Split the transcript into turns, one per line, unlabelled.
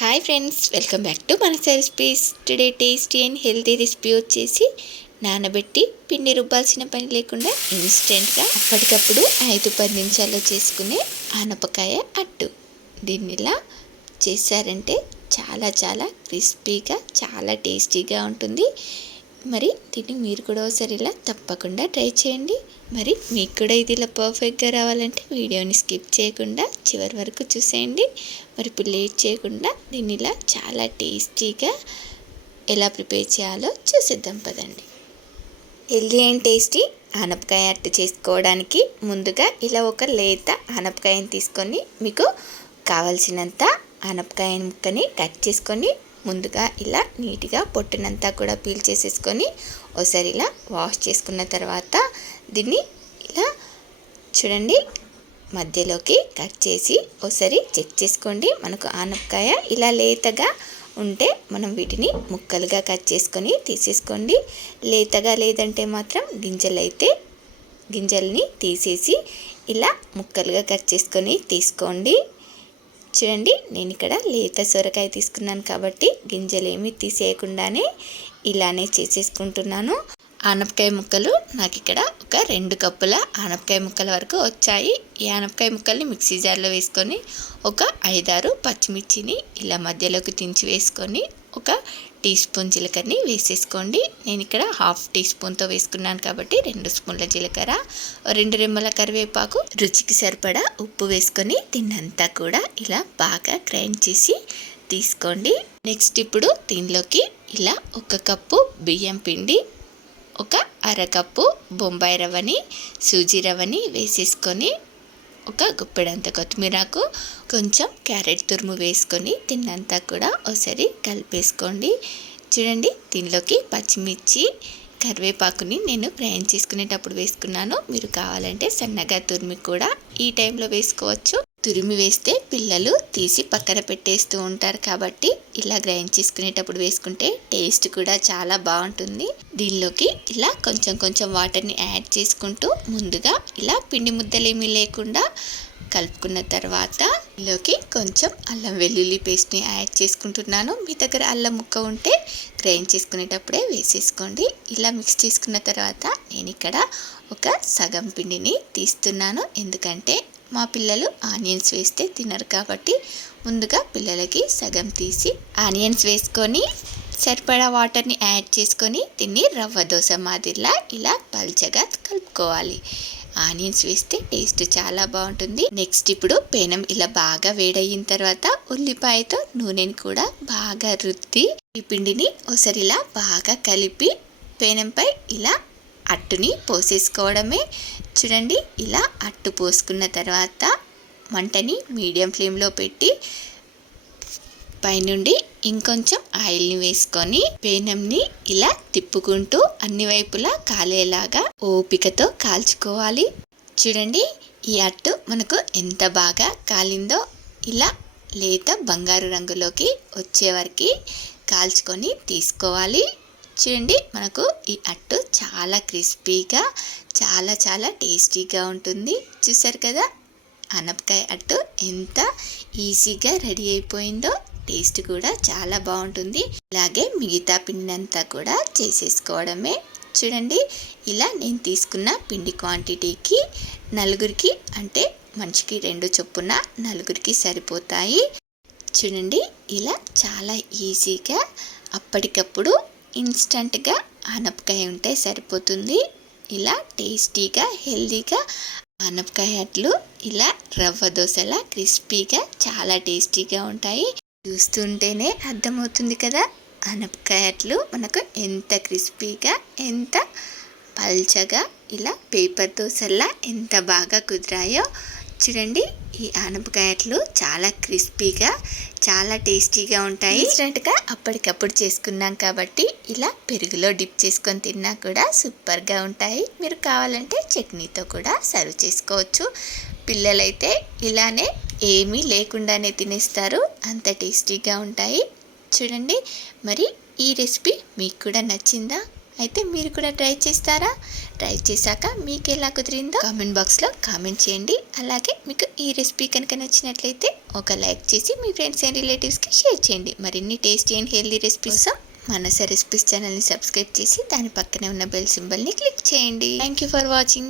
Hi friends welcome back to మన recipes today tasty and healthy recipe వచ్చేసి నానబెట్టి పిండి రుబ్బాల్సిన పని లేకుండా ఇన్స్టెంట్గా అప్పటికప్పుడు ఐదు పది నిమిషాల్లో చేసుకునే ఆనపకాయ అట్టు. దీన్ని ఇలా చేశారంటే చాలా చాలా క్రిస్పీగా చాలా టేస్టీగా ఉంటుంది. మరి దీన్ని మీరు కూడా ఒకసారి ఇలా తప్పకుండా ట్రై చేయండి. మరి మీకు కూడా ఇది ఇలా పర్ఫెక్ట్గా రావాలంటే వీడియోని స్కిప్ చేయకుండా చివరి వరకు చూసేయండి. మరి ఇప్పుడు లేట్ చేయకుండా దీన్ని ఇలా చాలా టేస్టీగా ఎలా ప్రిపేర్ చేయాలో చూసేద్దాం పదండి. హెల్దీ అండ్ టేస్టీ ఆనపకాయ అట్టు చేసుకోవడానికి ముందుగా ఇలా ఒక లేత ఆనపకాయని తీసుకొని మీకు కావలసినంత ఆనపకాయ ముక్కని కట్ చేసుకొని ముందుగా ఇలా నీట్గా పొట్టునంతా కూడా పీల్ చేసేసుకొని ఒకసారి ఇలా వాష్ చేసుకున్న తర్వాత దీన్ని ఇలా చూడండి మధ్యలోకి కట్ చేసి ఒకసారి చెక్ చేసుకోండి. మనకు ఆనపకాయ ఇలా లేతగా ఉంటే మనం వీటిని ముక్కలుగా కట్ చేసుకొని తీసేసుకోండి. లేతగా లేదంటే మాత్రం గింజలైతే గింజల్ని తీసేసి ఇలా ముక్కలుగా కట్ చేసుకొని తీసుకోండి. చూడండి నేను ఇక్కడ లేత సొరకాయ తీసుకున్నాను కాబట్టి గింజలు ఏమి తీసేయకుండానే ఇలానే చేసేసుకుంటున్నాను. ఆనపకాయ ముక్కలు నాకు ఇక్కడ ఒక రెండు కప్పుల ఆనపకాయ ముక్కల వరకు వచ్చాయి. ఈ ఆనపకాయ ముక్కల్ని మిక్సీ జార్లో వేసుకొని ఒక ఐదారు పచ్చిమిర్చిని ఇలా మధ్యలోకి దించి వేసుకొని ఒక టీ స్పూన్ జీలకర్రని వేసేసుకోండి. నేను ఇక్కడ హాఫ్ టీ స్పూన్తో వేసుకున్నాను కాబట్టి రెండు స్పూన్ల జీలకర్ర రెండు రెమ్మల కరివేపాకు రుచికి సరిపడా ఉప్పు వేసుకొని తిన్నంతా కూడా ఇలా బాగా గ్రైండ్ చేసి తీసుకోండి. నెక్స్ట్ ఇప్పుడు దీనిలోకి ఇలా ఒక కప్పు బియ్యం పిండి ఒక అరకప్పు బొంబాయి రవ్వని సూజీ రవ్వని వేసేసుకొని ఒక గుప్పెడంత కొత్తిమీరకు కొంచెం క్యారెట్ తురుము వేసుకొని తిన్నంతా కూడా ఒకసారి కలిపేసుకోండి. చూడండి దీనిలోకి పచ్చిమిర్చి కరివేపాకుని నేను ఫ్రైన్ చేసుకునేటప్పుడు వేసుకున్నాను. మీరు కావాలంటే సన్నగా తురిమి కూడా ఈ టైంలో వేసుకోవచ్చు. తురిమి వేస్తే పిల్లలు తీసి పక్కన పెట్టేస్తూ ఉంటారు కాబట్టి ఇలా గ్రైండ్ చేసుకునేటప్పుడు వేసుకుంటే టేస్ట్ కూడా చాలా బాగుంటుంది. దీనిలోకి ఇలా కొంచెం కొంచెం వాటర్ని యాడ్ చేసుకుంటూ ముందుగా ఇలా పిండి ముద్దలేమీ లేకుండా కలుపుకున్న తర్వాత ఇందులోకి కొంచెం అల్లం వెల్లుల్లి పేస్ట్ని యాడ్ చేసుకుంటున్నాను. మీ దగ్గర అల్లం ముక్క ఉంటే గ్రైండ్ చేసుకునేటప్పుడే వేసేసుకోండి. ఇలా మిక్స్ చేసుకున్న తర్వాత నేను ఇక్కడ ఒక సగం పిండిని తీస్తున్నాను. ఎందుకంటే మా పిల్లలు ఆనియన్స్ వేస్తే తినరు కాబట్టి ముందుగా పిల్లలకి సగం తీసి ఆనియన్స్ వేసుకొని సరిపడా వాటర్ని యాడ్ చేసుకొని దీన్ని రవ్వ దోశ మాదిరిలా ఇలా పల్చగా కలుపుకోవాలి. ఆనియన్స్ వేస్తే టేస్ట్ చాలా బాగుంటుంది. నెక్స్ట్ ఇప్పుడు పేనం ఇలా బాగా వేడయిన తర్వాత ఉల్లిపాయతో నూనెని కూడా బాగా రుద్ది ఈ పిండిని ఒకసారి ఇలా బాగా కలిపి పేనంపై ఇలా అట్టుని పోసేసుకోవడమే చూడండి ఇలా అట్టు పోసుకున్న తర్వాత మంటని మీడియం ఫ్లేమ్లో పెట్టి పైనుండి ఇంకొంచెం ఆయిల్ని వేసుకొని పేనంని ఇలా తిప్పుకుంటూ అన్ని వైపులా కాలేలాగా ఓపికతో కాల్చుకోవాలి. చూడండి ఈ అట్టు మనకు ఎంత బాగా కాలిందో ఇలా లేత బంగారు రంగులోకి వచ్చే కాల్చుకొని తీసుకోవాలి. చూడండి. మనకు ఈ అట్టు చాలా క్రిస్పీగా చాలా చాలా టేస్టీగా ఉంటుంది. చూసారు కదా? అనపకాయ అట్టు ఎంత ఈజీగా రెడీ అయిపోయిందో టేస్ట్ కూడా చాలా బాగుంటుంది. ఇలాగే మిగతా పిండి అంతా కూడా చేసేసుకోవడమే. చూడండి ఇలా నేను తీసుకున్న పిండి క్వాంటిటీకి నలుగురికి అంటే మనిషికి రెండు చొప్పున నలుగురికి సరిపోతాయి. చూడండి ఇలా చాలా ఈజీగా అప్పటికప్పుడు ఇన్స్టంట్గా ఆనపకాయ ఉంటే సరిపోతుంది. ఇలా టేస్టీగా హెల్దీగా ఆనపకాయ అట్లు ఇలా రవ్వ దోశలా క్రిస్పీగా చాలా టేస్టీగా ఉంటాయి. చూస్తుంటేనే అర్థమవుతుంది కదా ఆనపకాయ అట్లు మనకు ఎంత క్రిస్పీగా ఎంత పల్చగా ఇలా పేపర్ దోశల్లా ఎంత బాగా కుదిరాయో. చూడండి. ఈ ఆనపకాయట్లు చాలా క్రిస్పీగా చాలా టేస్టీగా ఉంటాయి. ఇన్స్టెంట్గా అప్పటికప్పుడు చేసుకున్నాం కాబట్టి ఇలా పెరుగులో డిప్ చేసుకొని తిన్నా కూడా సూపర్గా ఉంటాయి. మీరు కావాలంటే చట్నీతో కూడా సర్వ్ చేసుకోవచ్చు. పిల్లలైతే ఇలానే ఏమీ లేకుండానే తినేస్తారు. అంత టేస్టీగా ఉంటాయి. చూడండి. మరి ఈ రెసిపీ మీకు కూడా నచ్చిందా? అయితే మీరు కూడా ట్రై చేస్తారా? ట్రై చేశాక మీకు ఎలా కుదిరిందో కామెంట్ బాక్స్లో కామెంట్ చేయండి. అలాగే మీకు ఈ రెసిపీ కనుక నచ్చినట్లయితే ఒక లైక్ చేసి మీ ఫ్రెండ్స్ అండ్ రిలేటివ్స్కి షేర్ చేయండి. మరిన్ని tasty and healthy recipes Manasa recipes ఛానల్ని సబ్స్క్రైబ్ చేసి దాని పక్కనే ఉన్న బెల్ సింబల్ని క్లిక్ చేయండి. Thank you for watching.